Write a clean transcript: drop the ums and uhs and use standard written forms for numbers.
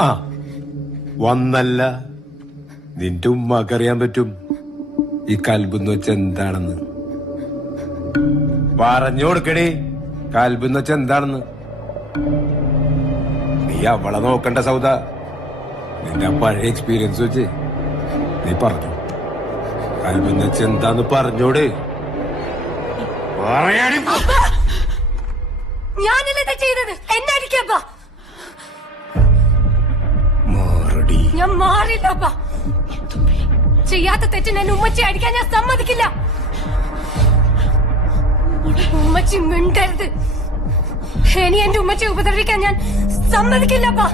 ആ വന്നല്ല, നിന്റെ ഉമ്മാക്കറിയാൻ പറ്റും ഈ കൽബെന്ന് വെച്ച എന്താണെന്ന്. പറഞ്ഞു കൊടുക്കടേ, കൽബെന്ന് വെച്ച എന്താണെന്ന്. നീ അവളെ നോക്കണ്ട സൗദ, നിന്റെ പഴയ എക്സ്പീരിയൻസ് വെച്ച് നീ പറഞ്ഞു. കൽബെന്ന് വെച്ച എന്താന്ന് പറഞ്ഞോട്. ഞാനല്ലേ ചെയ്തത്, എന്നെ അടിക്കപ്പാ. മാറടി. ഞാൻ മാറില്ലപ്പാ. ചെയ്യാത്ത തെറ്റിന് എന്നെ ഉമ്മച്ചി അടിക്കാൻ ഞാൻ സമ്മതിക്കില്ല. ഉമ്മച്ചി മിണ്ടരുത്. ഇനി എന്റെ ഉമ്മച്ചി ഉപദ്രവിക്കാൻ ഞാൻ സമ്മതിക്കില്ലപ്പാ.